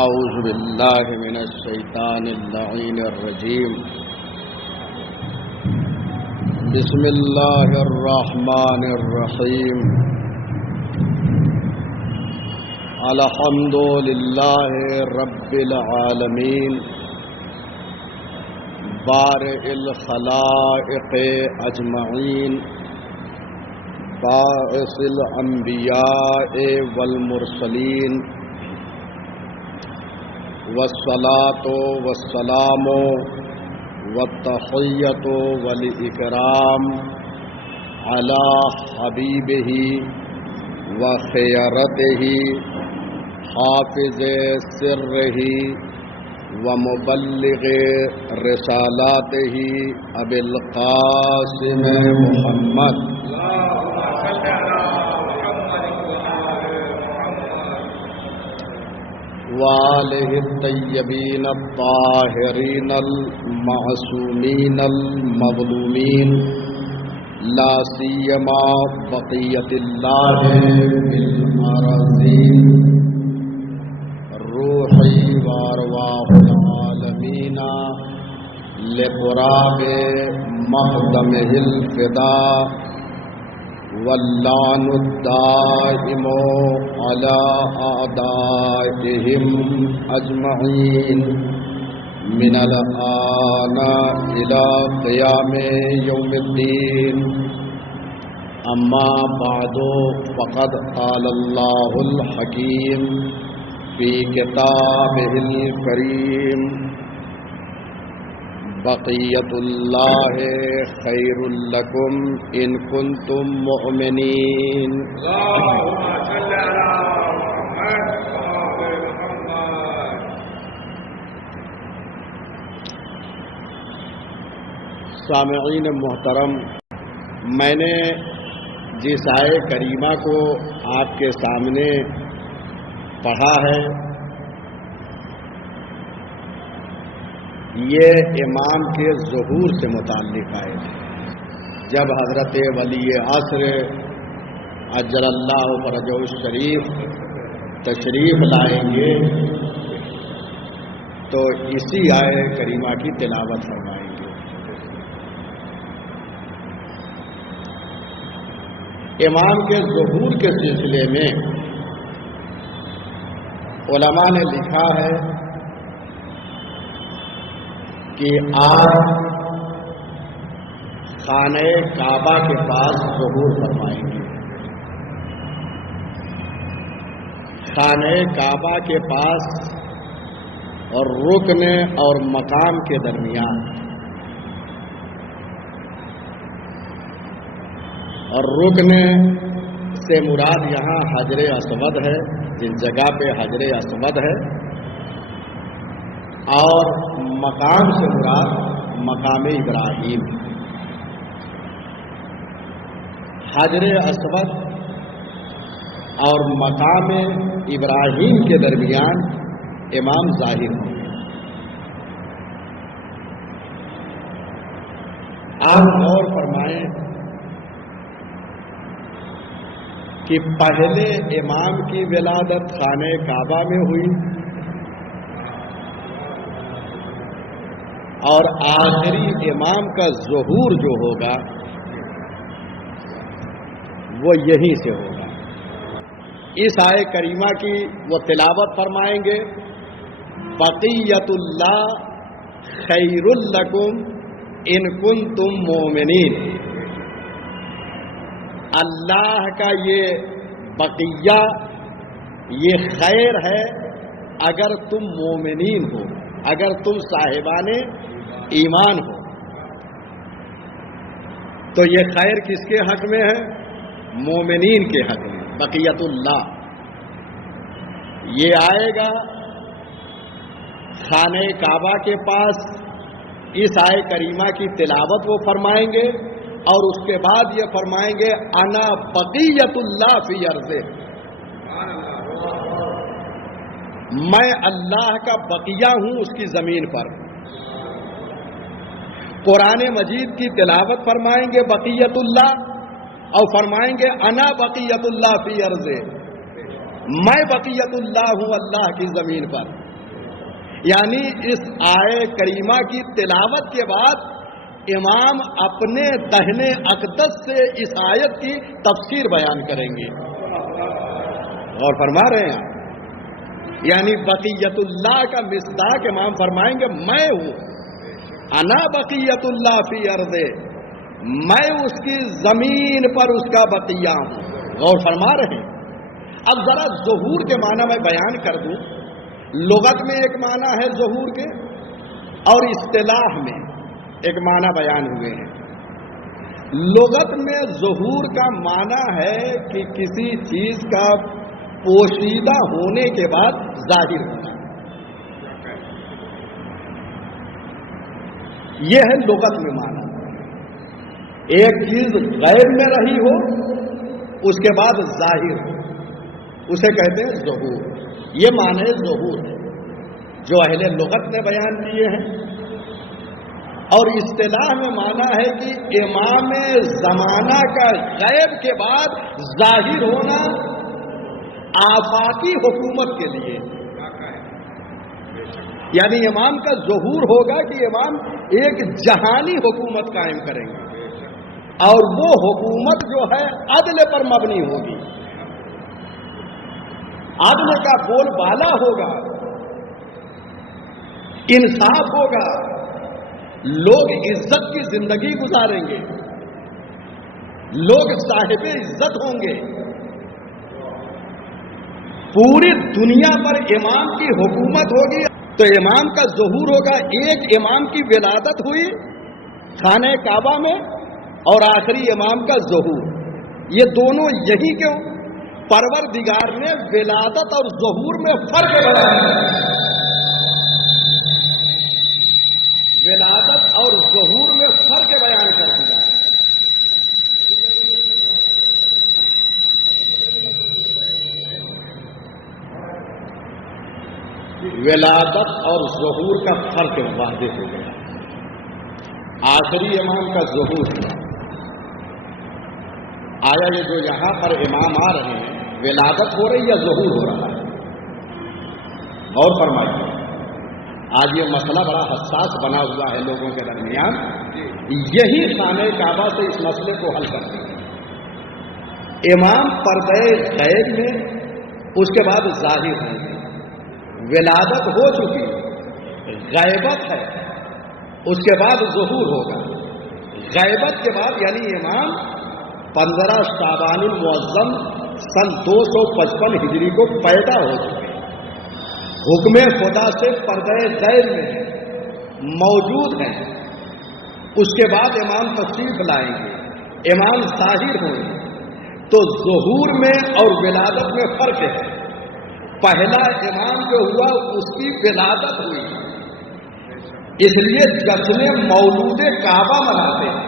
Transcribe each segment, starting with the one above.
اعوذ باللہ من الشیطان اللعین الرجیم بسم اللہ الرحمن الرحیم الحمد للہ رب العالمین بارئ الخلائق اجمعین باعث الانبیاء والمرسلین والصلاة والسلام والتحیۃ والاکرام علی حبیبہ وخیرتہ حافظ سرہ ومبلغ رسالاتہ ابی القاسم محمد وآلہ الطیبین الطاہرین المعصومین المظلومین لا سیما بقیت اللہ بالارضین روحی وارواح العالمین لقراب مقدمہ الفداء واللعن الدائم على أعدائهم أجمعين من الآن إلى قيام يوم الدين أما بعد فقد قال الله الحكيم في كتابه الكريم بقیت اللہ خیر لکم ان کنتم مؤمنین اللہم صل علی محمد۔ سامعین محترم، میں نے جس آیے کریمہ کو آپ کے سامنے پڑھا ہے یہ امام کے ظہور سے متعلق ہے۔ جب حضرت ولی عصر اجل اللہ فرجہ الشریف تشریف لائیں گے تو اسی آیے کریمہ کی تلاوت فرمائیں گے۔ امام کے ظہور کے سلسلے میں علماء نے لکھا ہے کہ آپ خانہ کعبہ کے پاس ظہور فرمائیں گے۔ خانہ کعبہ کے پاس اور رکن اور مقام کے درمیان، اور رکن سے مراد یہاں حجر اسود ہے، جس جگہ پہ حجر اسود ہے، اور مقام سے مراد مقام ابراہیم۔ حجر اسود اور مقام ابراہیم کے درمیان امام ظاہر ہوں گے۔ آپ غور فرمائیں کہ پہلے امام کی ولادت خانہ کعبہ میں ہوئی اور آخری امام کا ظہور جو ہوگا وہ یہیں سے ہوگا۔ اس آیے کریمہ کی وہ تلاوت فرمائیں گے، بقیت اللہ خیر لکم ان کنتم مومنین۔ اللہ کا یہ بقیہ، یہ خیر ہے اگر تم مومنین ہو، اگر تم صاحبان ایمان ہو۔ تو یہ خیر کس کے حق میں ہے؟ مومنین کے حق میں۔ بقیت اللہ یہ آئے گا خانہ کعبہ کے پاس، اس آیے کریمہ کی تلاوت وہ فرمائیں گے اور اس کے بعد یہ فرمائیں گے انا بقیت اللہ فی ارضہ، میں اللہ کا بقیہ ہوں اس کی زمین پر۔ قرآن مجید کی تلاوت فرمائیں گے بقیت اللہ اور فرمائیں گے انا بقیت اللہ فی ارضہ، میں بقیت اللہ ہوں اللہ کی زمین پر۔ یعنی اس آیے کریمہ کی تلاوت کے بعد امام اپنے دہنے اقدس سے اس آیت کی تفسیر بیان کریں گے اور فرما رہے ہیں یعنی بقیت اللہ کا مصداق امام فرمائیں گے میں ہوں انا بقیت اللہ فی ارضے، میں اس کی زمین پر اس کا بقیہ ہوں اور فرما رہے ہیں۔ اب ذرا ظہور کے معنی میں بیان کر دوں۔ لغت میں ایک معنی ہے ظہور کے اور اصطلاح میں ایک معنی بیان ہوئے ہیں۔ لغت میں ظہور کا معنی ہے کہ کسی چیز کا پوشیدہ ہونے کے بعد ظاہر ہونا، یہ ہے لغت میں معنی۔ ایک چیز غیب میں رہی ہو اس کے بعد ظاہر ہو، اسے کہتے ہیں ظہور۔ یہ معنی ظہور ہے جو اہل لغت نے بیان کیے ہیں۔ اور اصطلاح میں معنی ہے کہ امام زمانہ کا غیب کے بعد ظاہر ہونا آفاقی حکومت کے لیے، یعنی امام کا ظہور ہوگا کہ امام ایک جہانی حکومت قائم کریں گے اور وہ حکومت جو ہے عدل پر مبنی ہوگی، عدل کا بول بالا ہوگا، انصاف ہوگا، لوگ عزت کی زندگی گزاریں گے، لوگ صاحب عزت ہوں گے۔ پوری دنیا پر امام کی حکومت ہوگی تو امام کا ظہور ہوگا۔ ایک امام کی ولادت ہوئی خانہ کعبہ میں اور آخری امام کا ظہور، یہ دونوں یہی کیوں؟ پروردگار نے ولادت اور ظہور میں فرق بنایا، ولادت اور ظہور میں فرق بیان کر دیا۔ ولادت اور ظہور کا فرق واضح ہو گیا۔ آخری امام کا ظہور ہے۔ آیا یہ جو یہاں پر امام آ رہے ہیں ولادت ہو رہی یا ظہور ہو رہا ہے؟ اور فرمائیے، آج یہ مسئلہ بڑا حساس بنا ہوا ہے لوگوں کے درمیان، یہی خانہ کعبہ سے اس مسئلے کو حل کرتے ہیں۔ امام پردے غیب میں اس کے بعد ظاہر ہوں گے، ولادت ہو چکی، غیبت ہے، اس کے بعد ظہور ہوگا۔ غیبت کے بعد یعنی امام 15 شعبان المعظم سن 255 ہجری کو پیدا ہو چکے، حکم خدا سے پردے غیب میں موجود ہیں۔ اس کے بعد امام تشریف لائیں گے، امام ظاہر ہوں گے، تو ظہور میں اور ولادت میں فرق ہے۔ پہلا امام جو ہوا اس کی ولادت ہوئی، اس لیے جشن مولود کعبہ مناتے ہیں۔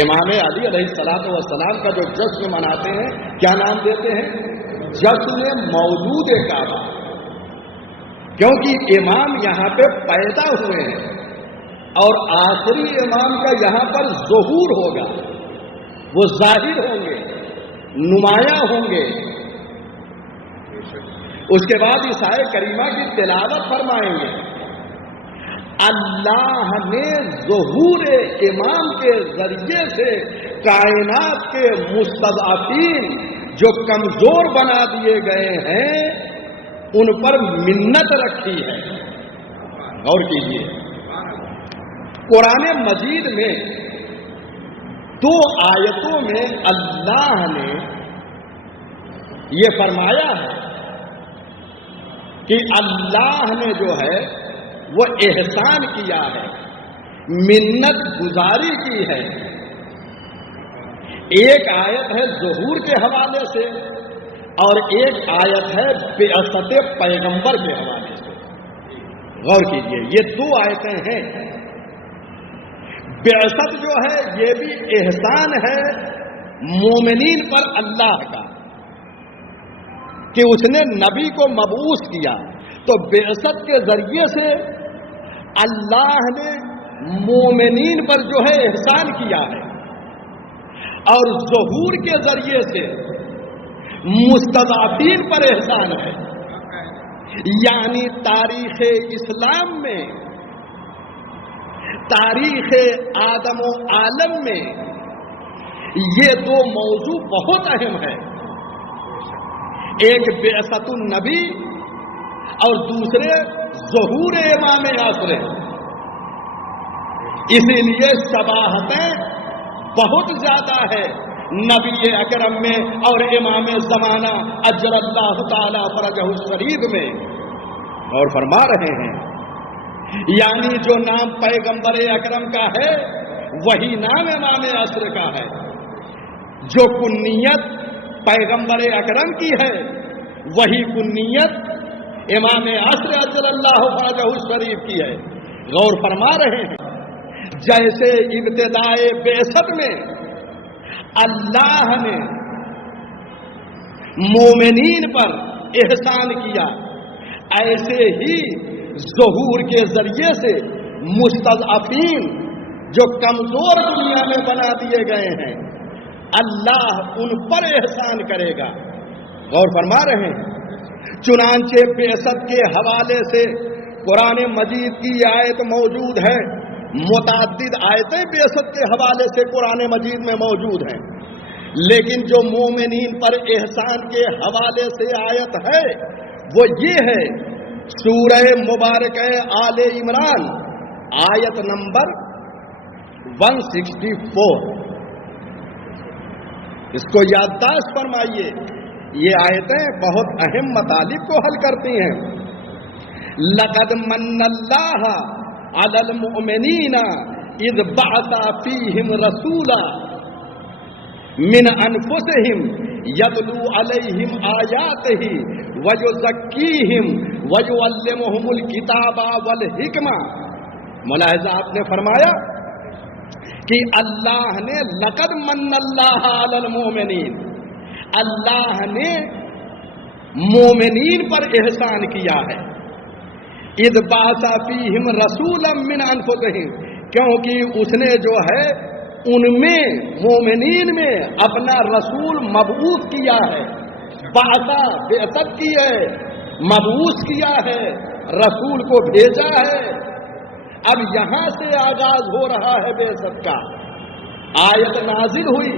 امام علی علیہ الصلوۃ والسلام کا جو جشن مناتے ہیں کیا نام دیتے ہیں؟ جشن مولود کعبہ، کیونکہ امام یہاں پہ پیدا ہوئے ہیں اور آخری امام کا یہاں پر ظہور ہوگا، وہ ظاہر ہوں گے، نمایاں ہوں گے۔ اس کے بعد اس آیت کریمہ کی تلاوت فرمائیں گے۔ اللہ نے ظہور امام کے ذریعے سے کائنات کے مستضعفین جو کمزور بنا دیے گئے ہیں ان پر منت رکھی ہے۔ غور کیجیے، قرآن مجید میں 2 آیتوں میں اللہ نے یہ فرمایا ہے کہ اللہ نے جو ہے وہ احسان کیا ہے، منت گزاری کی ہے۔ ایک آیت ہے ظہور کے حوالے سے اور ایک آیت ہے بعثت پیغمبر کے حوالے سے۔ غور کیجئے، یہ 2 آیتیں ہیں۔ بعثت جو ہے یہ بھی احسان ہے مومنین پر اللہ کا کہ اس نے نبی کو مبعوث کیا، تو بعثت کے ذریعے سے اللہ نے مومنین پر جو ہے احسان کیا ہے، اور ظہور کے ذریعے سے مستضعفین پر احسان ہے۔ یعنی تاریخ اسلام میں، تاریخ آدم و عالم میں یہ دو موضوع بہت اہم ہے، ایک بعثت النبی اور دوسرے ظہور امام عصر۔ اسی لیے شباہتیں بہت زیادہ ہے نبی اکرم میں اور امام زمانہ اجل اللہ تعالی فرجہ الشریف میں۔ اور فرما رہے ہیں یعنی جو نام پیغمبر اکرم کا ہے وہی نام امام عصر کا ہے، جو کنیت پیغمبر اکرم کی ہے وہی کنیت امام عصر اجل اللہ فرجہ الشریف کی ہے۔ غور فرما رہے ہیں جیسے ابتدائے بعثت میں اللہ نے مومنین پر احسان کیا، ایسے ہی ظہور کے ذریعے سے مستضعفین جو کمزور دنیا میں بنا دیے گئے ہیں اللہ ان پر احسان کرے گا۔ غور فرما رہے ہیں چنانچہ بعثت کے حوالے سے قرآن مجید کی آیت موجود ہے، متعدد آیتیں بعثت کے حوالے سے قرآن مجید میں موجود ہیں، لیکن جو مومنین پر احسان کے حوالے سے آیت ہے وہ یہ ہے سورہ مبارکہ آل عمران آیت نمبر 164۔ اس کو یادداشت فرمائیے، یہ آیتیں بہت اہم مطالب کو حل کرتی ہیں۔ لقد من اللہ علی المؤمنین اذ بعث فیہم رسولا من انفسہم یتلو علیہم آیاتہ ویزکیہم ویعلمہم الکتاب والحکمہ۔ ملاحظہ آپ نے فرمایا کہ اللہ نے لقد من اللہ علی المؤمنین، اللہ نے مومنین پر احسان کیا ہے۔ اذ بعث فیہم رسولا من انفسہم، کیونکہ اس نے جو ہے ان میں مومنین میں اپنا رسول مبعوث کیا ہے، بعثت کی ہے، مبعوث کیا ہے، رسول کو بھیجا ہے۔ اب یہاں سے آغاز ہو رہا ہے بعثت کا، آیت نازل ہوئی،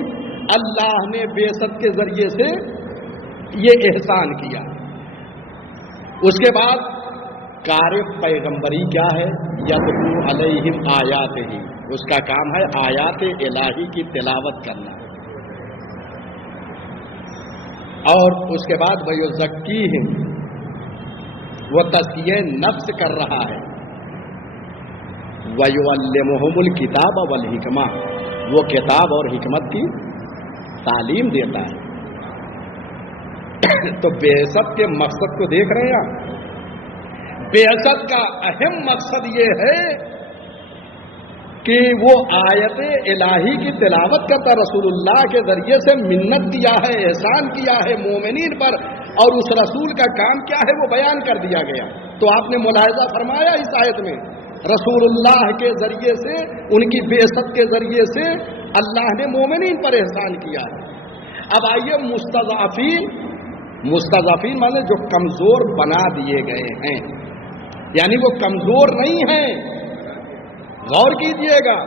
اللہ نے بعثت کے ذریعے سے یہ احسان کیا۔ اس کے بعد کار پیغمبری کیا ہے؟ یتلو علیہم آیات ہی، اس کا کام ہے آیات الہی کی تلاوت کرنا، اور اس کے بعد ویزکیہم، وہ تزکیہ نفس کر رہا ہے، ویعلمہم الکتاب والحکمہ، وہ کتاب اور حکمت کی تعلیم دیتا ہے۔ تو بعثت کے مقصد کو دیکھ رہے ہیں آپ؟ بعثت کا اہم مقصد یہ ہے کہ وہ آیت الہی کی تلاوت کرتا، رسول اللہ کے ذریعے سے منت کیا ہے، احسان کیا ہے مومنین پر، اور اس رسول کا کام کیا ہے وہ بیان کر دیا گیا۔ تو آپ نے ملاحظہ فرمایا اس آیت میں رسول اللہ کے ذریعے سے، ان کی بعثت کے ذریعے سے اللہ نے مومنین پر احسان کیا ہے۔ اب آئیے مستضعفین مانے جو کمزور بنا دیے گئے ہیں، یعنی وہ کمزور نہیں ہیں۔ غور کیجئے گا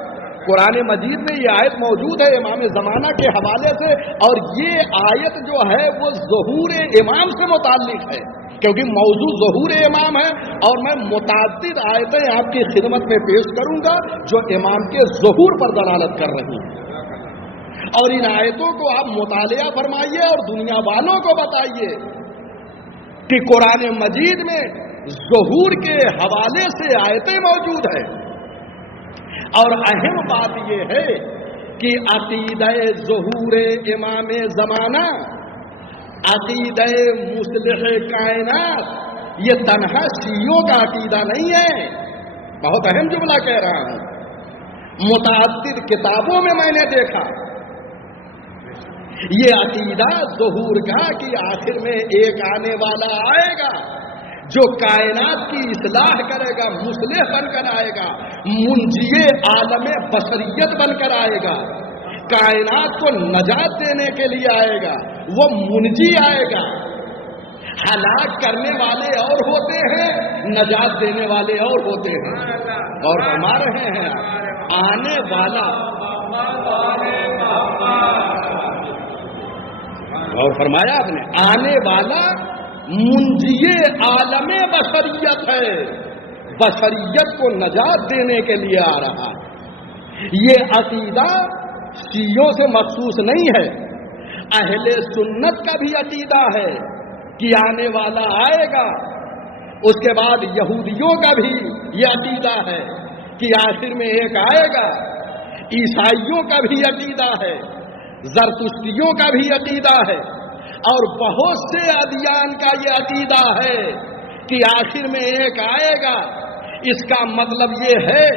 قرآن مجید میں یہ آیت موجود ہے امام زمانہ کے حوالے سے، اور یہ آیت جو ہے وہ ظہور امام سے متعلق ہے، کیونکہ موضوع ظہور امام ہے، اور میں متعدد آیتیں آپ کی خدمت میں پیش کروں گا جو امام کے ظہور پر دلالت کر رہی ہیں، اور ان آیتوں کو آپ مطالعہ فرمائیے اور دنیا والوں کو بتائیے کہ قرآن مجید میں ظہور کے حوالے سے آیتیں موجود ہیں۔ اور اہم بات یہ ہے کہ عقیدہ ظہور امام زمانہ، عقیدہ مصلح کائنات، یہ تنہا شیعوں کا عقیدہ نہیں ہے۔ بہت اہم جملہ کہہ رہا ہوں، متعدد کتابوں میں نے دیکھا یہ عقیدہ ظہور کا کہ آخر میں ایک آنے والا آئے گا جو کائنات کی اصلاح کرے گا، مصلح بن کر آئے گا، منجی عالم بشریت بن کر آئے گا، کائنات کو نجات دینے کے لیے آئے گا، وہ منجی آئے گا۔ ہلاک کرنے والے اور ہوتے ہیں، نجات دینے والے اور ہوتے ہیں. اور فرما رہے ہیں آنے والا، اور فرمایا آپ نے آنے والا منجی عالم بشریت ہے، بشریت کو نجات دینے کے لیے آ رہا ہے. یہ عقیدہ شیعوں سے مخصوص نہیں ہے، اہل سنت کا بھی عقیدہ ہے کہ آنے والا آئے گا. اس کے بعد یہودیوں کا بھی یہ عقیدہ ہے کہ آخر میں ایک آئے گا. عیسائیوں کا بھی عقیدہ ہے، زرتشتیوں کا بھی عقیدہ ہے، اور بہت سے ادیان کا یہ عقیدہ ہے کہ آخر میں ایک آئے گا. اس کا مطلب یہ ہے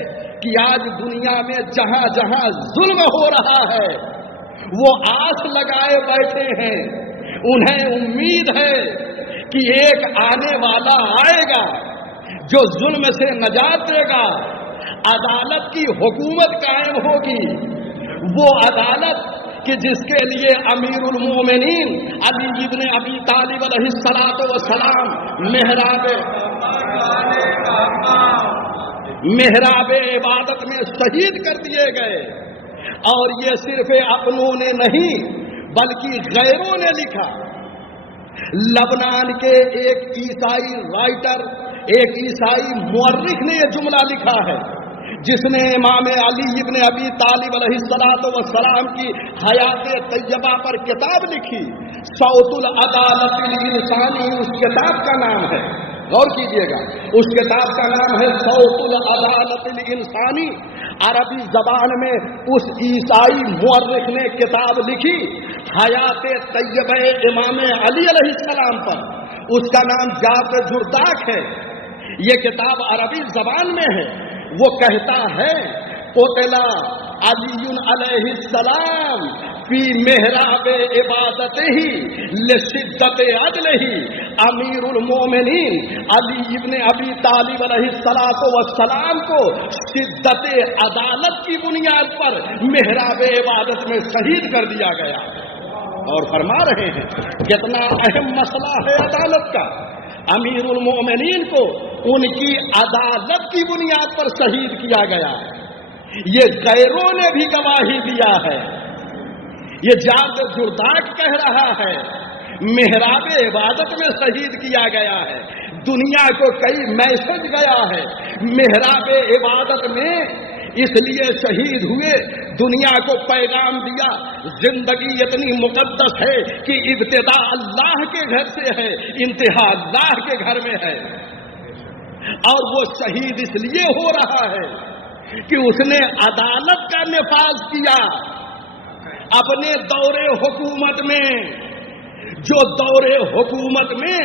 کہ آج دنیا میں جہاں جہاں ظلم ہو رہا ہے وہ آس لگائے بیٹھے ہیں، انہیں امید ہے کہ ایک آنے والا آئے گا جو ظلم سے نجات دے گا، عدالت کی حکومت قائم ہوگی. وہ عدالت کہ جس کے لیے امیر المومنین علی ابن ابی طالب علیہ السلام محراب عبادت میں شہید کر دیے گئے. اور یہ صرف اپنوں نے نہیں بلکہ غیروں نے لکھا. لبنان کے ایک عیسائی رائٹر، ایک عیسائی مورخ نے یہ جملہ لکھا ہے، جس نے امام علی ابن ابی طالب علیہ السلام کی حیات طیبہ پر کتاب لکھی. صوت العدالت الانسانی اس کتاب کا نام ہے. غور کیجئے گا، اس کتاب کا نام ہے صوت العدالت الانسانی. عربی زبان میں اس عیسائی مورخ نے کتاب لکھی حیات طیبہ امام علی علیہ السلام پر. اس کا نام جاب جرداق ہے. یہ کتاب عربی زبان میں ہے. وہ کہتا ہے قتلا علی علیہ السلام فی محراب عبادت ہی لشدت عدل ہی. امیر المومنین علی ابن ابی طالب علیہ السلام کو شدت عدالت کی بنیاد پر محراب عبادت میں شہید کر دیا گیا. اور فرما رہے ہیں کتنا اہم مسئلہ ہے عدالت کا. امیر المومنین کو ان کی عدالت کی بنیاد پر شہید کیا گیا. یہ غیروں نے بھی گواہی دیا ہے. یہ جاب جرداق کہہ رہا ہے محراب عبادت میں شہید کیا گیا ہے. دنیا کو کئی میسج گیا ہے محراب عبادت میں اس لیے شہید ہوئے. دنیا کو پیغام دیا زندگی اتنی مقدس ہے کہ ابتدا اللہ کے گھر سے ہے، انتہا اللہ کے گھر میں ہے. اور وہ شہید اس لیے ہو رہا ہے کہ اس نے عدالت کا نفاذ کیا اپنے دور حکومت میں. جو دور حکومت میں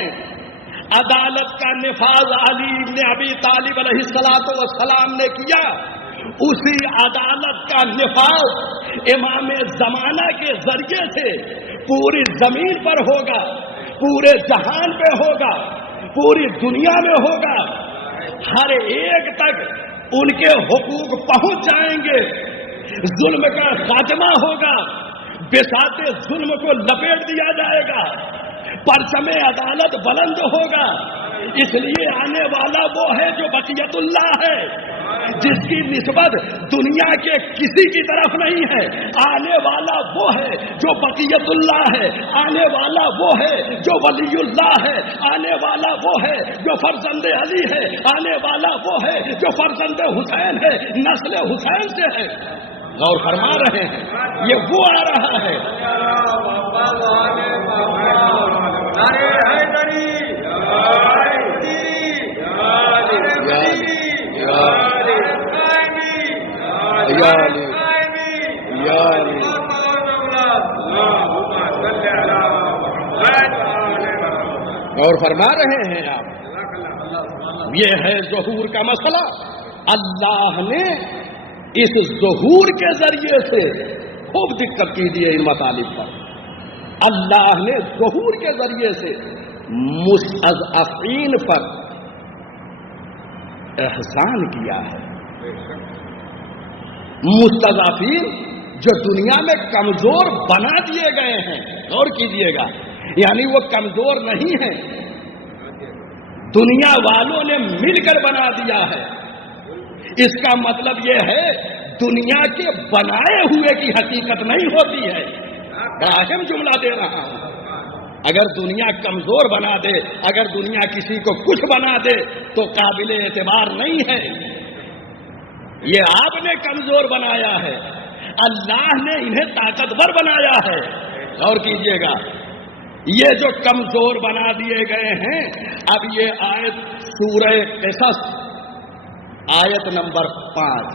عدالت کا نفاذ علی بن ابی طالب علیہ السلام نے کیا، اسی عدالت کا نفاذ امام زمانہ کے ذریعے سے پوری زمین پر ہوگا، پورے جہان پہ ہوگا، پوری دنیا میں ہوگا. ہر ایک تک ان کے حقوق پہنچ جائیں گے. ظلم کا خاتمہ ہوگا، بساط ظلم کو لپیٹ دیا جائے گا، پرچم عدالت بلند ہوگا. اس لیے آنے والا وہ ہے جو بقیت اللہ ہے، جس کی نسبت دنیا کے کسی کی طرف نہیں ہے. آنے والا وہ ہے جو بقیت اللہ ہے. آنے والا وہ ہے جو ولی اللہ ہے. آنے والا وہ ہے جو فرزند علی ہے. آنے والا وہ ہے جو فرزند حسین ہے، نسل حسین سے ہے. غور فرما رہے ہیں یہ وہ آ رہا ہے. اور فرما رہے ہیں آپ یہ ہے ظہور کا مسئلہ. اللہ نے اس ظہور کے ذریعے سے خوب دقت کی دی ہے ان مطالب پر. اللہ نے ظہور کے ذریعے سے مستضعفین پر احسان کیا ہے. مستضعفین جو دنیا میں کمزور بنا دیے گئے ہیں، غور کیجیے گا، یعنی وہ کمزور نہیں ہیں دنیا والوں نے مل کر بنا دیا ہے. اس کا مطلب یہ ہے دنیا کے بنائے ہوئے کی حقیقت نہیں ہوتی ہے. بڑا اہم جملہ دے رہا ہوں. اگر دنیا کمزور بنا دے، اگر دنیا کسی کو کچھ بنا دے تو قابل اعتبار نہیں ہے. یہ آپ نے کمزور بنایا ہے، اللہ نے انہیں طاقتور بنایا ہے. غور کیجئے گا، یہ جو کمزور بنا دیے گئے ہیں. اب یہ آیت سورہ قصص آیت نمبر 5،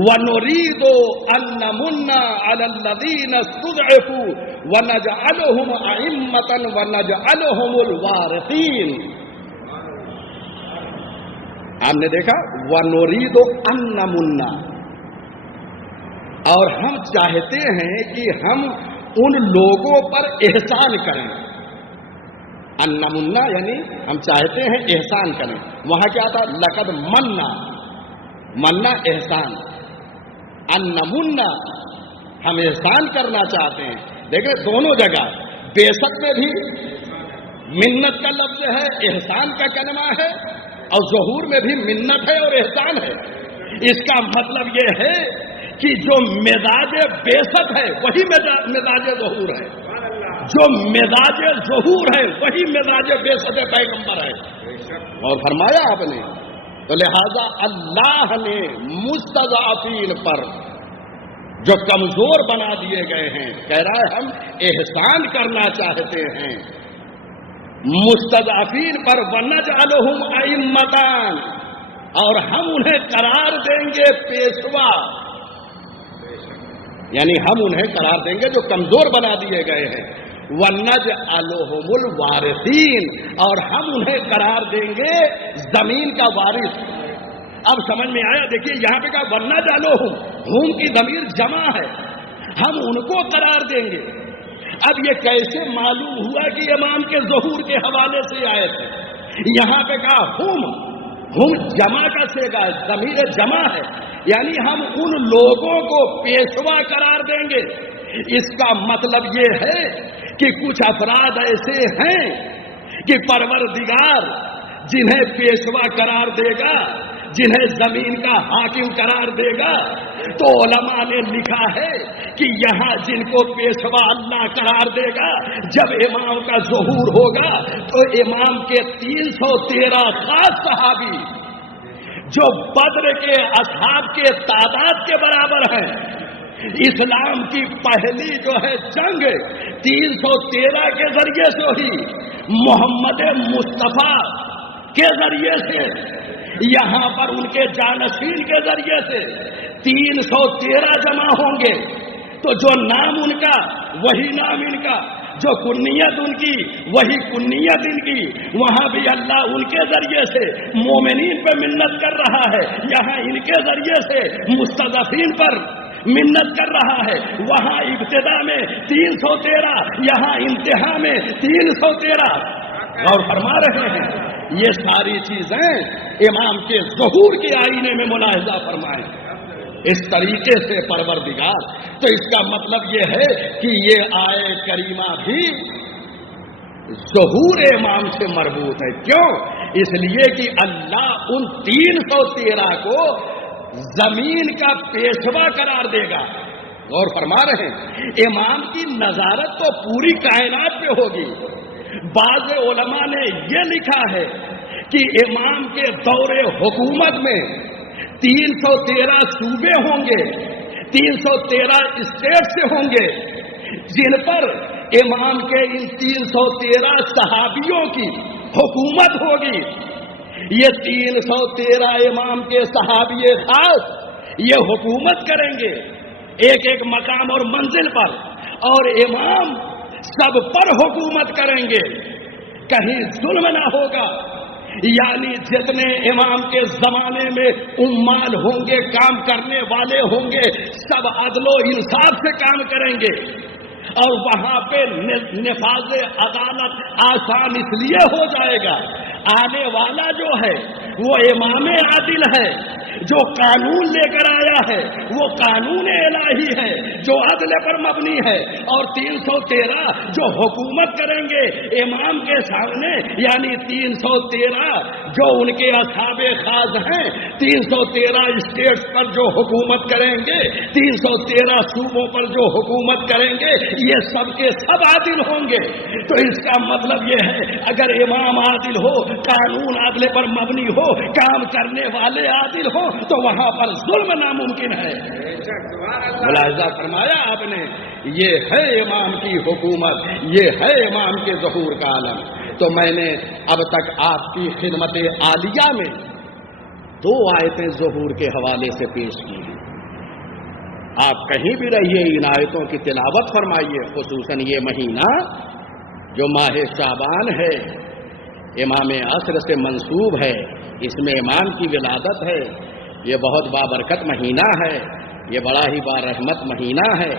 وَنُرِيدُ أَن نَّمُنَّ عَلَى الَّذِينَ اسْتُضْعِفُوا وَنَجْعَلَهُمْ أَئِمَّةً وَنَجْعَلَهُمُ الْوَارِثِينَ. آپ نے دیکھا وَنُرِيدُ أَن نَّمُنَّ، اور ہم چاہتے ہیں کہ ہم ان لوگوں پر احسان کریں. ان نمنا یعنی ہم چاہتے ہیں احسان کریں. وہاں کیا تھا؟ لقد منا احسان. ان نمنا ہم احسان کرنا چاہتے ہیں. دیکھیں دونوں جگہ بیسک میں بھی منت کا لفظ ہے، احسان کا کلمہ ہے، اور ظہور میں بھی منت ہے اور احسان ہے. اس کا مطلب یہ ہے کہ جو مزاج بیسک ہے وہی مزاج ظہور ہے، جو مزاج ظہور ہے وہی مزاج بیسک پیغمبر ہے. اور فرمایا آپ نے تو لہذا اللہ نے مستضعفین پر جو کمزور بنا دیے گئے ہیں، کہہ رہا ہے ہم احسان کرنا چاہتے ہیں مستضعفین پر. وَنَجْعَلُهُمْ أَئِمَّةً، اور ہم انہیں قرار دیں گے پیشوا، یعنی ہم انہیں قرار دیں گے جو کمزور بنا دیے گئے ہیں. وَنَجْعَلُهُمُ الْوَارِثِينَ، اور ہم انہیں قرار دیں گے زمین کا وارث. اب سمجھ میں آیا؟ دیکھیے یہاں پہ کہا وَنَجْعَلُهُمْ، ہم کی ضمیر جمع ہے، ہم ان کو قرار دیں گے. اب یہ کیسے معلوم ہوا کہ امام کے ظہور کے حوالے سے آئے تھے؟ یہاں پہ کہا ہم جمع کا سیگا ہے، ضمیر جمع ہے، یعنی ہم ان لوگوں کو پیشوا قرار دیں گے. اس کا مطلب یہ ہے کہ کچھ افراد ایسے ہیں کہ پروردگار جنہیں پیشوا قرار دے گا، جنہیں زمین کا حاکم قرار دے گا. تو علماء نے لکھا ہے کہ یہاں جن کو پیشوا اللہ قرار دے گا، جب امام کا ظہور ہوگا تو امام کے 313 خاص صحابی جو بدر کے اصحاب کے تعداد کے برابر ہیں. اسلام کی پہلی جو ہے جنگ 313 کے ذریعے سے ہوئی، محمد مصطفیٰ کے ذریعے سے، یہاں پر ان کے جانشین کے ذریعے سے 313 جمع ہوں گے. تو جو نام ان کا وہی نام ان کا، جو کنیت ان کی وہی کنیت ان کی. وہاں بھی اللہ ان کے ذریعے سے مومنین پہ منت کر رہا ہے، یہاں ان کے ذریعے سے مستضعفین پر منت کر رہا ہے. وہاں ابتدا میں 313، یہاں انتہا میں 313. اور فرما رہے ہیں یہ ساری چیزیں امام کے ظہور کے آئینے میں ملاحظہ فرمائیں اس طریقے سے پروردگار. تو اس کا مطلب یہ ہے کہ یہ آیے کریمہ بھی ظہور امام سے مربوط ہے. کیوں؟ اس لیے کہ اللہ ان 313 کو زمین کا پیشوا قرار دے گا. اور فرما رہے ہیں امام کی نظارت تو پوری کائنات پہ ہوگی. بعض علماء نے یہ لکھا ہے کہ امام کے دور حکومت میں 313 صوبے ہوں گے، 313 اسٹیٹ سے ہوں گے، جن پر امام کے ان 313 صحابیوں کی حکومت ہوگی. یہ 313 امام کے صحابی خاص یہ حکومت کریں گے ایک ایک مقام اور منزل پر، اور امام سب پر حکومت کریں گے. کہیں ظلم نہ ہوگا. یعنی جتنے امام کے زمانے میں عمال ہوں گے، کام کرنے والے ہوں گے، سب عدل و انصاف سے کام کریں گے. اور وہاں پہ نفاذ عدالت آسان اس لیے ہو جائے گا، آنے والا جو ہے وہ امام عادل ہے، جو قانون لے کر آیا ہے وہ قانون الہی ہے جو عدل پر مبنی ہے، اور 313 جو حکومت کریں گے امام کے سامنے، یعنی 313 جو ان کے اصحاب خاص ہیں، 313 اسٹیٹس پر جو حکومت کریں گے، 313 صوبوں پر جو حکومت کریں گے، یہ سب کے سب عادل ہوں گے۔ تو اس کا مطلب یہ ہے اگر امام عادل ہو، قانون عدل پر مبنی ہو، کام کرنے والے عادل ہو، تو وہاں پر ظلم ناممکن ہے۔ ملاحظہ فرمایا آپ نے، یہ ہے امام کی حکومت، یہ ہے امام کے ظہور کا عالم۔ تو میں نے اب تک آپ کی خدمت عالیہ میں 2 آیتیں ظہور کے حوالے سے پیش کی ہیں۔ آپ کہیں بھی رہیے ان آیتوں کی تلاوت فرمائیے، خصوصاً یہ مہینہ جو ماہ شعبان ہے، امام عصر سے منسوب ہے، اس میں امام کی ولادت ہے، یہ بہت بابرکت مہینہ ہے، یہ بڑا ہی بارحمت مہینہ ہے،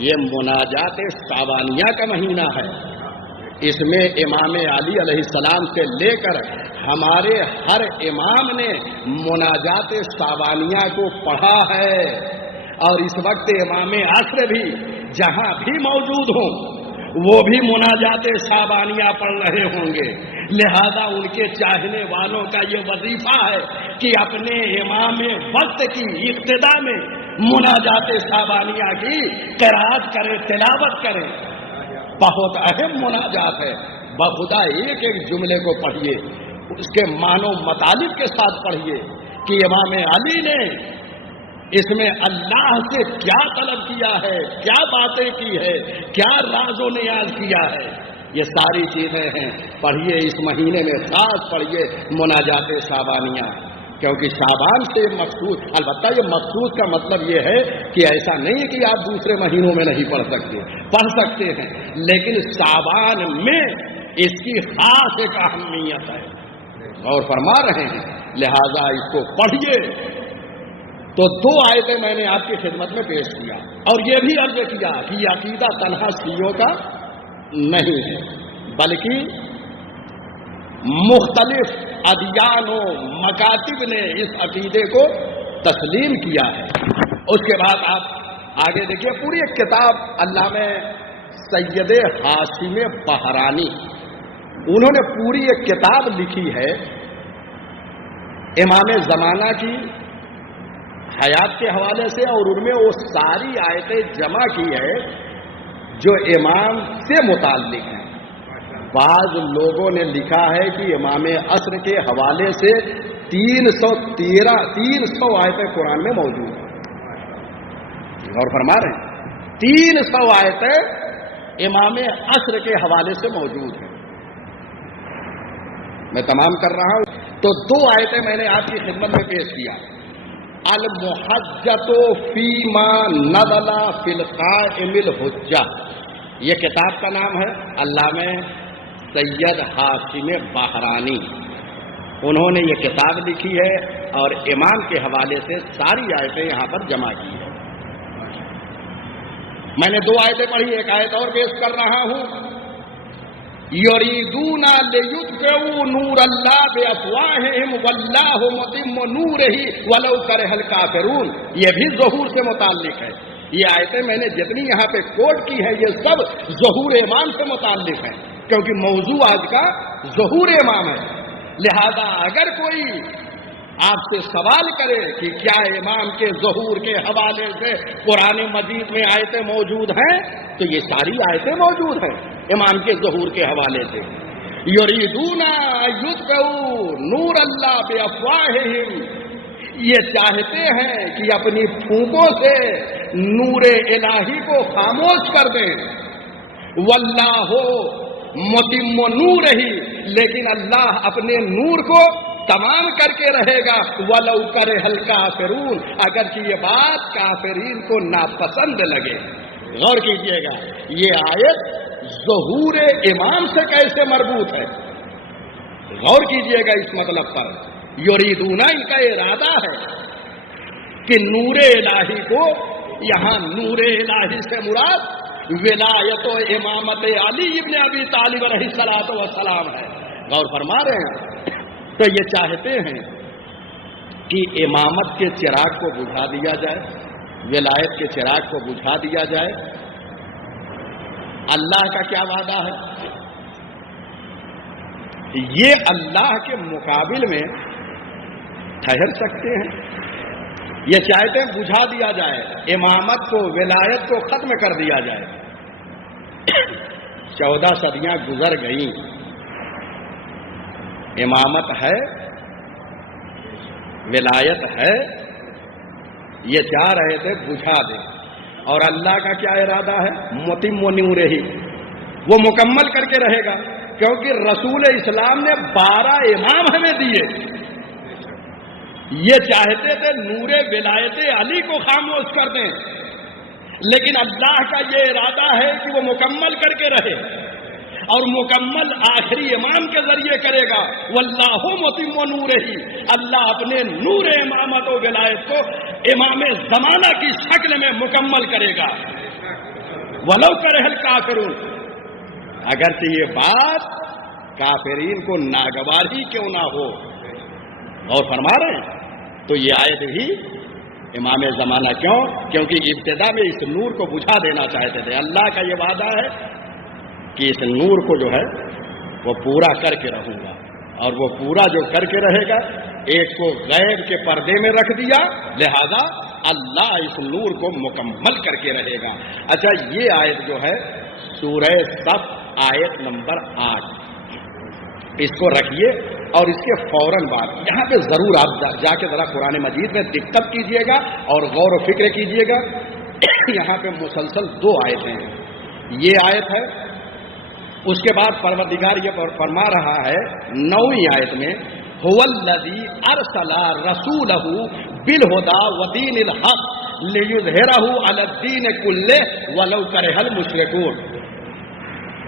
یہ مناجات شعبانیہ کا مہینہ ہے۔ اس میں امام علی علیہ السلام سے لے کر ہمارے ہر امام نے مناجات شعبانیہ کو پڑھا ہے، اور اس وقت امام عصر بھی جہاں بھی موجود ہوں وہ بھی مناجات شعبانیہ پڑھ رہے ہوں گے، لہذا ان کے چاہنے والوں کا یہ وظیفہ ہے کہ اپنے امام وقت کی ابتدا میں مناجات شعبانیہ کی قرأت کریں، تلاوت کریں۔ بہت اہم مناجات ہے، بخدا ایک ایک جملے کو پڑھیے، اس کے معنی و مطالب کے ساتھ پڑھیے کہ امام علی نے اس میں اللہ سے کیا طلب کیا ہے، کیا باتیں کی ہے، کیا راز و نیاز کیا ہے، یہ ساری چیزیں ہیں۔ پڑھیے اس مہینے میں خاص پڑھیے مناجات شعبانیہ، کیونکہ شعبان سے مخصوص، البتہ یہ مخصوص کا مطلب یہ ہے کہ ایسا نہیں کہ آپ دوسرے مہینوں میں نہیں پڑھ سکتے، پڑھ سکتے ہیں، لیکن شعبان میں اس کی خاص ایک اہمیت ہے اور فرما رہے ہیں، لہذا اس کو پڑھیے۔ تو 2 آیتیں میں نے آپ کی خدمت میں پیش کیا، اور یہ بھی عرض کیا کہ یہ عقیدہ تنہا شیعوں کا نہیں ہے، بلکہ مختلف ادیان و مکاتب نے اس عقیدے کو تسلیم کیا ہے۔ اس کے بعد آپ آگے دیکھیے، پوری ایک کتاب علامہ سید ہاشم بہرانی، انہوں نے پوری ایک کتاب لکھی ہے امام زمانہ کی حیات کے حوالے سے، اور ان میں وہ ساری آیتیں جمع کی ہے جو امام سے متعلق ہیں۔ بعض لوگوں نے لکھا ہے کہ امام عصر کے حوالے سے 300 آیتیں قرآن میں موجود ہیں، اور فرما رہے ہیں 300 آیتیں امام عصر کے حوالے سے موجود ہیں۔ میں تمام کر رہا ہوں، تو 2 آیتیں میں نے آپ کی خدمت میں پیش کیا۔ المحجۃ فیما نزل فی القائم الحجہ، یہ کتاب کا نام ہے علامہ سید ہاشم بہرانی، انہوں نے یہ کتاب لکھی ہے اور امام کے حوالے سے ساری آیتیں یہاں پر جمع کی ہے۔ میں نے 2 آیتیں پڑھی، ایک آیت اور پیش کر رہا ہوں۔ یریدون لیطفئوا نور اللہ بافواہہم واللہ متم نورہ ولو کرہ الکافرون، یہ بھی ظہور سے متعلق ہے۔ یہ آیتیں میں نے جتنی یہاں پہ کوٹ کی ہے یہ سب ظہور امام سے متعلق ہیں، کیونکہ موضوع آج کا ظہور امام ہے، لہذا اگر کوئی آپ سے سوال کرے کہ کیا امام کے ظہور کے حوالے سے قرآن مجید میں آیتیں موجود ہیں، تو یہ ساری آیتیں موجود ہیں امام کے ظہور کے حوالے سے۔ یریدون یطفئوا نور اللہ بافواہہم، یہ چاہتے ہیں کہ اپنی پھونکوں سے نور الہی کو خاموش کر دیں، واللہ متم نورہ، لیکن اللہ اپنے نور کو تمام کر کے رہے گا، ولو کرہ الکافرون، اگرچہ یہ بات کافرین کو ناپسند لگے۔ غور کیجئے گا یہ آیت ظہور امام سے کیسے مربوط ہے، غور کیجئے گا اس مطلب پر۔ یریدون، ان کا ارادہ ہے کہ نور الہی کو، یہاں نور الہی سے مراد ولایت و امامت علی ابن ابی طالب علیہ الصلوۃ والسلام ہے۔ غور فرما رہے ہیں، تو یہ چاہتے ہیں کہ امامت کے چراغ کو بجھا دیا جائے، ولایت کے چراغ کو بجھا دیا جائے؟ اللہ کا کیا وعدہ ہے؟ یہ اللہ کے مقابل میں ٹھہر سکتے ہیں؟ یہ چاہتے ہیں بجھا دیا جائے، امامت کو، ولایت کو ختم کر دیا جائے۔ 14 صدیاں گزر گئیں، امامت ہے، ولایت ہے، یہ چاہ رہے تھے بجھا دیں، اور اللہ کا کیا ارادہ ہے؟ متم نورہ، وہ مکمل کر کے رہے گا، کیونکہ رسول اسلام نے 12 امام ہمیں دیے۔ یہ چاہتے تھے نور ولایت علی کو خاموش کر دیں، لیکن اللہ کا یہ ارادہ ہے کہ وہ مکمل کر کے رہے، اور مکمل آخری امام کے ذریعے کرے گا۔ واللہ متم نورہ، اللہ اپنے نور امامت و ولایت کو امام زمانہ کی شکل میں مکمل کرے گا۔ ولو کرہ الکافرون، اگرچہ یہ بات کافرین کو ناگوار ہی کیوں نہ ہو۔ اور فرما رہے ہیں تو یہ آیت بھی امام زمانہ کیوں؟ کیونکہ ابتدا میں اس نور کو بجھا دینا چاہتے تھے۔ اللہ کا یہ وعدہ ہے کہ اس نور کو جو ہے وہ پورا کر کے رہوں گا، اور وہ پورا جو کر کے رہے گا، ایک کو غیب کے پردے میں رکھ دیا، لہذا اللہ اس نور کو مکمل کر کے رہے گا۔ اچھا، یہ آیت جو ہے سورہ صف آیت نمبر 8، اس کو رکھیے اور اس کے فوراً بعد یہاں پہ ضرور آپ جا کے ذرا قرآن مجید میں دقت کیجئے گا اور غور و فکر کیجئے گا۔ یہاں پہ مسلسل 2 آیتیں ہیں، یہ آیت ہے، اس کے بعد پروردگار یہ فرما رہا ہے 9ویں آیت میں، هو الذی ارسل رسولہ بالہدی ودین الحق لیظہرہ علی الدین کلہ ولو کرہ المشرکون۔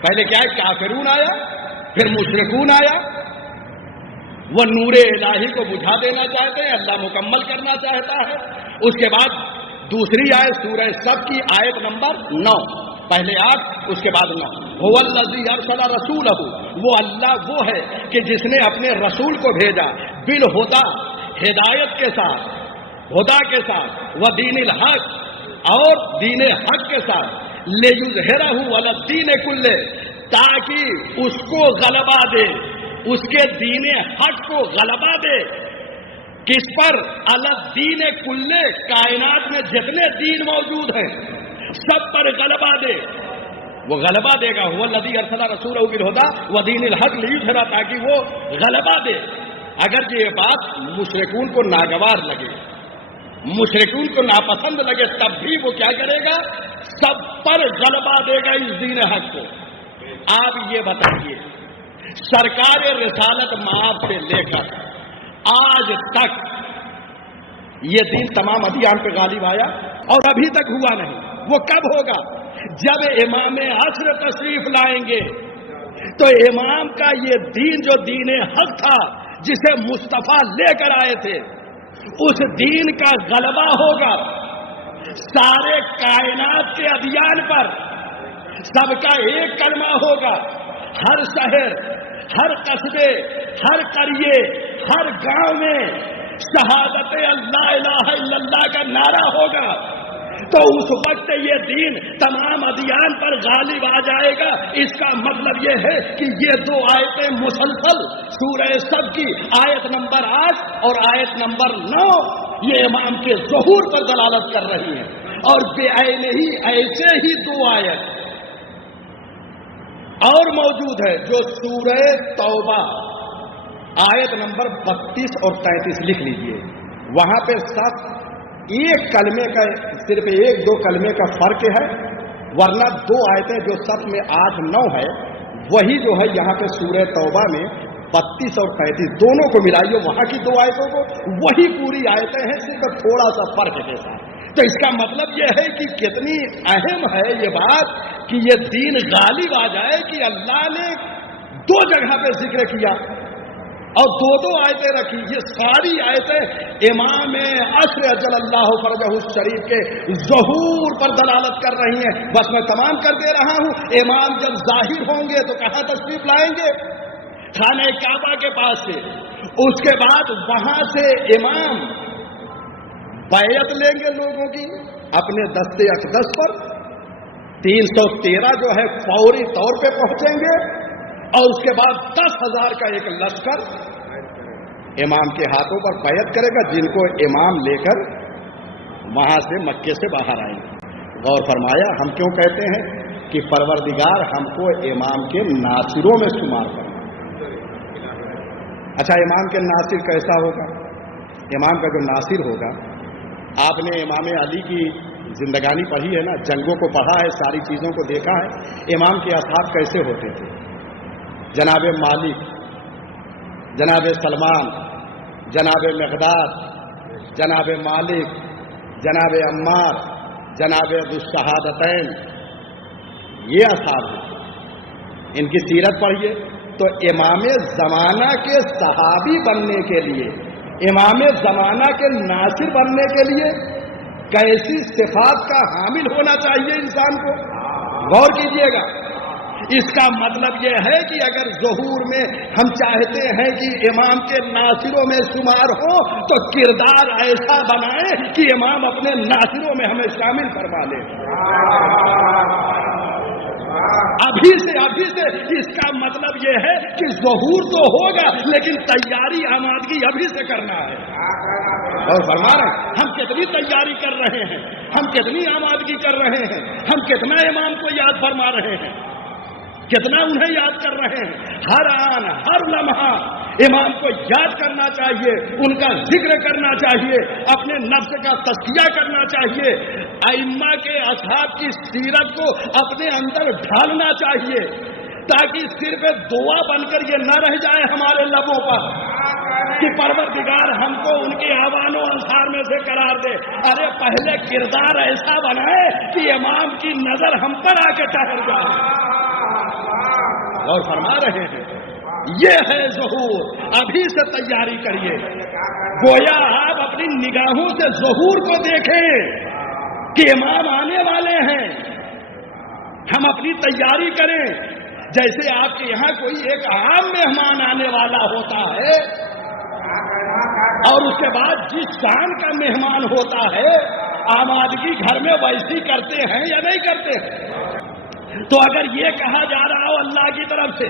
پہلے کیا ہے؟ کافرون آیا، پھر مشرکون آیا۔ وہ نور الہی کو بجھا دینا چاہتے ہیں، اللہ مکمل کرنا چاہتا ہے۔ اس کے بعد دوسری آیت سورہ صف کی آیت نمبر 9، پہلے 8 اس کے بعد 9، هو الذی ارسل رسولہ، وہ اللہ وہ ہے کہ جس نے اپنے رسول کو بھیجا، بالہدی، ہدایت کے ساتھ، ہدا کے ساتھ، ودین الحق، اور دین حق کے ساتھ، لیظہرہ علی الدین کلہ، تاکہ اس کو غلبہ دے، اس کے دین حق کو غلبہ دے۔ کس پر؟ علی الدین کلہ، کائنات میں جتنے دین موجود ہیں سب پر غلبہ دے۔ وہ غلبہ دے گا، هو الذی ارسل رسولہ بالہدی ودین الحق لیظہرہ، تاکہ وہ غلبہ دے۔ اگر یہ بات مشرکون کو ناگوار لگے، مشرکون کو ناپسند لگے، تب بھی وہ کیا کرے گا؟ سب پر غلبہ دے گا اس دین حق کو۔ آپ یہ بتائیے، سرکار رسالت مآب سے لے کر آج تک یہ دین تمام ادیان پہ غالب آیا، اور ابھی تک ہوا نہیں۔ وہ کب ہوگا؟ جب امام عصر تشریف لائیں گے تو امام کا یہ دین جو دین حق تھا، جسے مصطفیٰ لے کر آئے تھے، اس دین کا غلبہ ہوگا سارے کائنات کے ادیان پر۔ سب کا ایک کلمہ ہوگا، ہر شہر، ہر قصبے، ہر قریے، ہر گاؤں میں شہادت اللہ الہ الا اللہ کا نعرہ ہوگا۔ تو اس وقت یہ دین تمام ادیان پر غالب آ جائے گا۔ اس کا مطلب یہ ہے کہ یہ 2 آیتیں مسلسل سورہ صف کی آیت نمبر 8 اور آیت نمبر 9 یہ امام کے ظہور پر دلالت کر رہی ہیں، اور بے عین ہی ایسے ہی 2 آیت اور موجود ہے جو سورہ توبہ آیت نمبر 32 اور 33 لکھ لیجئے۔ وہاں پہ صف ایک کلمے کا، صرف 1-2 کلمے کا فرق ہے، ورنہ 2 آیتیں جو صف میں 8-9 ہے، وہی جو ہے یہاں پہ سورہ توبہ میں 32 اور 33 دونوں کو ملائیے، وہاں کی 2 آیتوں کو، وہی پوری آیتیں ہیں، صرف تھوڑا سا فرق کے ساتھ۔ تو اس کا مطلب یہ ہے کہ کتنی اہم ہے یہ بات کہ یہ دین غالب آ جائے، کہ اللہ نے 2 جگہ پہ ذکر کیا اور 2 آیتیں رکھی۔ یہ ساری آیتیں امام عصر اجل اللہ فرجہ الشریف کے ظہور پر دلالت کر رہی ہیں۔ بس میں تمام کر دے رہا ہوں، امام جب ظاہر ہوں گے تو کہاں تشریف لائیں گے؟ خانہ کعبہ کے پاس سے. اس کے بعد وہاں سے امام بیعت لیں گے لوگوں کی اپنے دستے اقدس پر. 313 جو ہے فوری طور پہ پہنچیں گے اور اس کے بعد 10,000 کا ایک لشکر امام کے ہاتھوں پر بیعت کرے گا، جن کو امام لے کر وہاں سے مکے سے باہر آئیں گے. غور فرمایا ہم کیوں کہتے ہیں کہ پروردگار ہم کو امام کے ناصروں میں شمار کرنا. اچھا امام کے ناصر کیسا ہوگا؟ امام کا جو ناصر ہوگا، آپ نے امام علی کی زندگانی پڑھی ہے نا، جنگوں کو پڑھا ہے، ساری چیزوں کو دیکھا ہے. امام کے اصحاب کیسے ہوتے تھے؟ جناب مالک، جناب سلمان، جناب مقداد، جناب مالک، جناب عمار، جناب ذوالشہادتین، یہ اصحاب ہیں. ان کی سیرت پڑھیے تو امام زمانہ کے صحابی بننے کے لیے، امام زمانہ کے ناصر بننے کے لیے کیسی صفات کا حامل ہونا چاہیے انسان کو. غور کیجئے گا. اس کا مطلب یہ ہے کہ اگر ظہور میں ہم چاہتے ہیں کہ امام کے ناصروں میں شمار ہو تو کردار ایسا بنائیں کہ امام اپنے ناصروں میں ہمیں شامل کروا لے. ابھی سے اس کا مطلب یہ ہے کہ ظہور تو ہوگا لیکن تیاری آمادگی ابھی سے کرنا ہے. اور فرما رہے ہیں ہم کتنی تیاری کر رہے ہیں، ہم کتنی آمادگی کر رہے ہیں، ہم کتنا امام کو یاد فرما رہے ہیں، کتنا انہیں یاد کر رہے ہیں. ہر آن ہر لمحہ امام کو یاد کرنا چاہیے، ان کا ذکر کرنا چاہیے، اپنے نفس کا تزکیہ کرنا چاہیے، ائمہ کے اصحاب کی سیرت کو اپنے اندر ڈھالنا چاہیے تاکہ صرف دعا بن کر یہ نہ رہ جائے ہمارے لبوں پر کہ پروردگار ہم کو ان کے آوان و انصار میں سے قرار دے. ارے پہلے کردار ایسا بنائے کہ امام کی نظر ہم پر آ کے ٹھہر جائے. اور فرما رہے ہیں یہ ہے ظہور. ابھی سے تیاری کریے. گویا آپ اپنی نگاہوں سے ظہور کو دیکھیں کہ امام آنے والے ہیں. ہم اپنی تیاری کریں جیسے آپ کے یہاں کوئی ایک عام مہمان آنے والا ہوتا ہے اور اس کے بعد جس شان کا مہمان ہوتا ہے آمادگی گھر میں ویسی کرتے ہیں یا نہیں کرتے ہیں. تو اگر یہ کہا جا رہا ہو اللہ کی طرف سے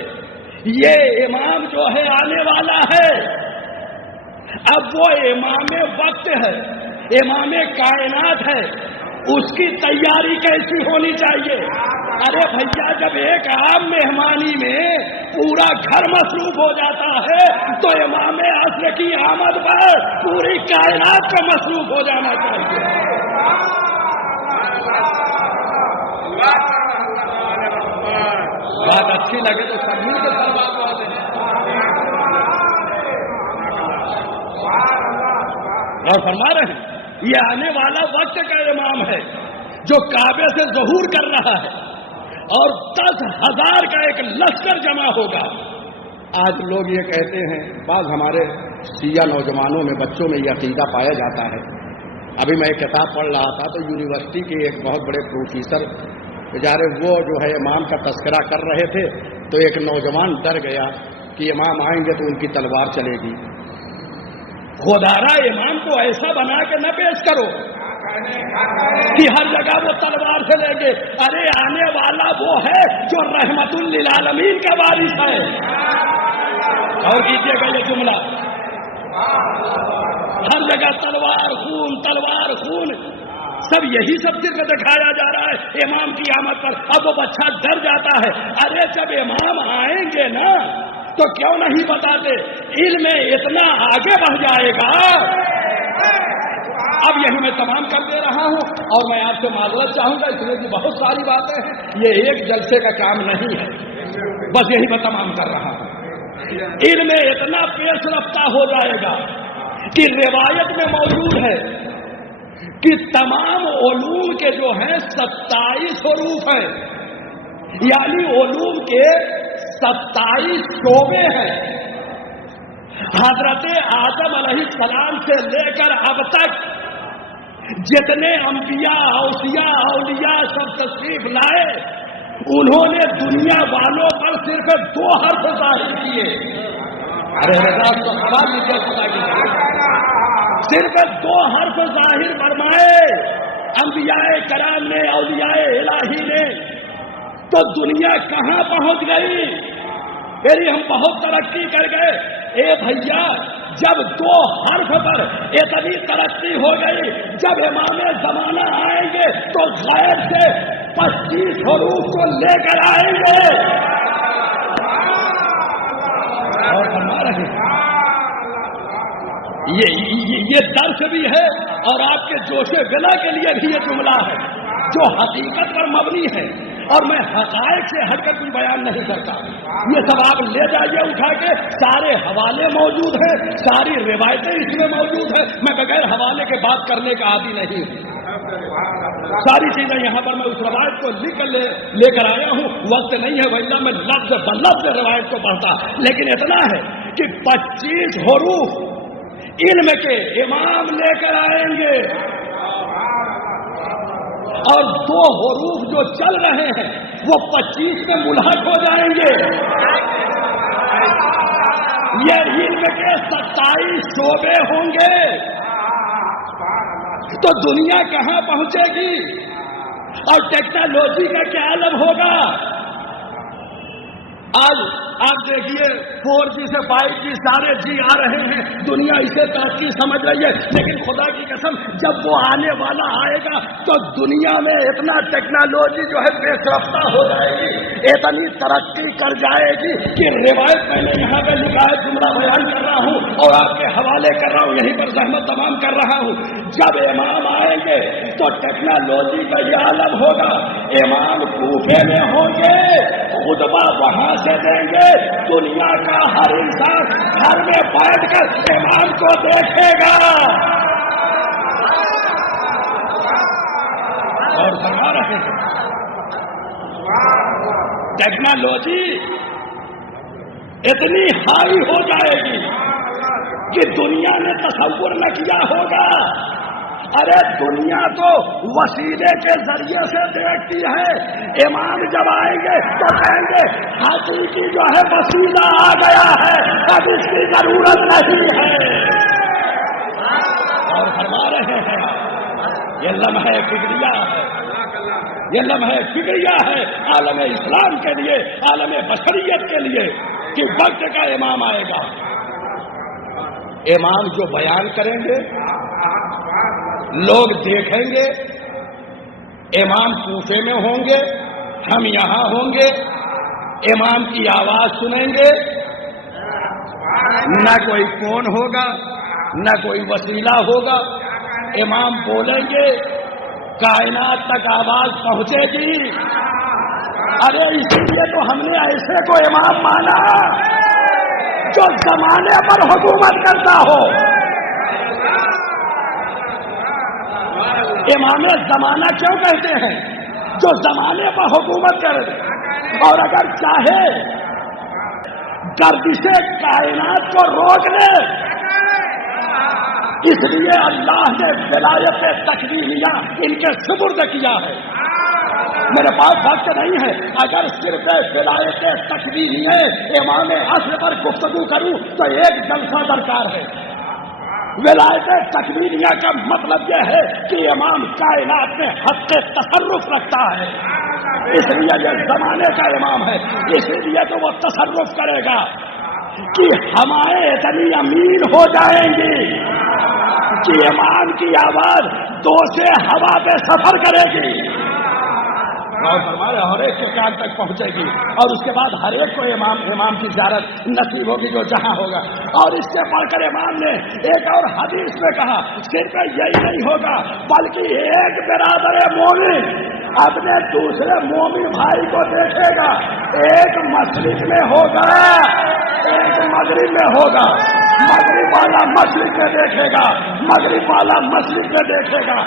یہ امام جو ہے آنے والا ہے، اب وہ امام وقت ہے، امام کائنات ہے، اس کی تیاری کیسی ہونی چاہیے؟ ارے بھیا جب ایک عام مہمانی میں پورا گھر مصروف ہو جاتا ہے تو امام عصر کی آمد پر پوری کائنات کو مصروف ہو جانا چاہیے. بات اچھی لگے تو سب مل کے سر بات دیں. اور فرما رہے ہیں یہ آنے والا وقت کا امام ہے جو کعبے سے ظہور کر رہا ہے اور 10,000 کا ایک لشکر جمع ہوگا. آج لوگ یہ کہتے ہیں، بعض ہمارے شیعہ نوجوانوں میں بچوں میں یہ عقیدہ پایا جاتا ہے. ابھی میں ایک کتاب پڑھ رہا تھا تو یونیورسٹی کے ایک بہت بڑے پروفیسر بیچارے وہ جو ہے امام کا تذکرہ کر رہے تھے تو ایک نوجوان ڈر گیا کہ امام آئیں گے تو ان کی تلوار چلے گی. خدارا امام کو ایسا بنا کے نہ پیش کرو کہ ہر جگہ وہ تلوار سے لیں گے. ارے آنے والا وہ ہے جو رحمت للعالمین کا وارث ہے. اور کیجیے گا یہ جملہ، ہر جگہ تلوار خون سب یہی سب صرف دکھایا جا رہا ہے امام کی آمد پر. اب وہ بچہ ڈر جاتا ہے. ارے جب امام آئیں گے نا تو کیوں نہیں بتاتے؟ علم اتنا آگے بڑھ جائے گا. اب یہی میں تمام کر دے رہا ہوں اور میں آپ سے معذرت چاہوں گا اس لیے کہ بہت ساری باتیں ہیں، یہ ایک جلسے کا کام نہیں ہے، بس یہی میں تمام کر رہا ہوں. علم اتنا پیش رفتہ ہو جائے گا کہ روایت میں موجود ہے کہ تمام علوم کے جو ہیں 27 حروف ہیں، یعنی علوم کے 27 شعبے ہیں. حضرت آدم علیہ السلام سے لے کر اب تک جتنے انبیاء اوصیاء اولیاء سب تشریف لائے انہوں نے دنیا والوں پر صرف 2 حرف ظاہر کیے. ارے رضا تو سوال لیجیے خدا کی صرف 2 حرف ظاہر فرمائے انبیاء کرام نے, اولیاء الہی نے, تو دنیا کہاں پہنچ گئی؟ پھر ہم بہت ترقی کر گئے. اے بھیا جب 2 حرف پر اتنی ترقی ہو گئی, جب امام زمانہ آئیں گے تو غیر سے 25 حروف کو لے کر آئیں گے. اور فرما رہے ہیں یہ درس بھی ہے اور آپ کے جوش ولا کے لیے بھی یہ جملہ ہے جو حقیقت پر مبنی ہے, اور میں حقائق سے ہٹ کر کوئی بیان نہیں کرتا. یہ سب آپ لے جائیے اٹھا کے, سارے حوالے موجود ہیں, ساری روایتیں اس میں موجود ہیں. میں بغیر حوالے کے بات کرنے کا عادی نہیں ہوں. ساری چیزیں یہاں پر میں اس روایت کو لکھ کر لے کر آیا ہوں. وقت نہیں ہے ورنہ میں لفظ بلفظ روایت کو پڑھتا, لیکن اتنا ہے کہ 25 حروف علم کے امام لے کر آئیں گے, اور 2 حروف جو چل رہے ہیں وہ 25 میں ملحق ہو جائیں گے. یہ علم کے 27 شعبے ہوں گے. تو دنیا کہاں پہنچے گی اور ٹیکنالوجی کا کیا عالم ہوگا؟ آج آپ دیکھیے 4G سے 5G سارے جی آ رہے ہیں, دنیا اسے ترقی سمجھ رہی ہے, لیکن خدا کی قسم جب وہ آنے والا آئے گا تو دنیا میں اتنا ٹیکنالوجی جو ہے پیش رفتہ ہو جائے گی, اتنی ترقی کر جائے گی کہ روایت میں نے یہاں پہ لکھا ہے, جملہ بیان کر رہا ہوں اور آپ کے حوالے کر رہا ہوں, یہیں پر زحمت تمام کر رہا ہوں. جب امام آئیں گے تو ٹیکنالوجی کا یہ عالم ہوگا. امام کوفے میں ہوں گے, خطبہ وہاں سے دیں گے, دنیا کا ہر انسان گھر میں بیٹھ کر امام کو دیکھے گا. اور سنا رہے ہیں ٹیکنالوجی اتنی ہائی ہو جائے گی کہ دنیا نے تصور نہ کیا ہوگا. ارے دنیا تو وسیلے کے ذریعے سے دیکھتی ہے, امام جب آئیں گے تو کہیں گے حقیقی جو ہے وسیلہ آ گیا ہے, اب اس کی ضرورت نہیں ہے. اور فرما رہے ہیں یہ لمحہ فکریہ ہے, یہ لمحہ فکریہ ہے عالم اسلام کے لیے, عالم بشریت کے لیے, کہ وقت کا امام آئے گا. امام جو بیان کریں گے لوگ دیکھیں گے, امام کوفے میں ہوں گے, ہم یہاں ہوں گے, امام کی آواز سنیں گے, نہ کوئی فون ہوگا نہ کوئی وسیلہ ہوگا, امام بولیں گے, کائنات تک آواز پہنچے گی. ارے اسی لیے تو ہم نے ایسے کو امام مانا جو زمانے پر حکومت کرتا ہو. امام زمانہ کیوں کہتے ہیں؟ جو زمانے پر حکومت کرے اور اگر چاہے گردش کائنات کو روک لے. اس لیے اللہ نے ولایت تکوینیہ ان کے سپرد کیا ہے. میرے پاس وقت نہیں ہے, اگر صرف ولایت تکوینیہ امام عصر پر گفتگو کروں تو ایک جلسہ درکار ہے. ولایت تکوینیہ کا مطلب یہ ہے کہ امام کائنات میں حق تصرف رکھتا ہے, اس لیے یہ زمانے کا امام ہے. اسی لیے تو وہ تصرف کرے گا کہ ہوائیں اتنی امین ہو جائیں گی کہ امام کی آواز 2 سے ہوا پہ سفر کرے گی اور ہمارے ہر ایک کے کان تک پہنچے گی, اور اس کے بعد ہر ایک کو امام کی زیارت نصیب ہوگی جو جہاں ہوگا. اور اس سے پڑھ کر امام نے ایک اور حدیث میں کہا صرف یہی نہیں ہوگا بلکہ ایک برادر مومن اپنے دوسرے مومن بھائی کو دیکھے گا, ایک مشرق میں ہوگا ایک مغرب میں ہوگا, مغرب والا مشرق میں دیکھے گا, مغرب والا مشرق میں دیکھے گا.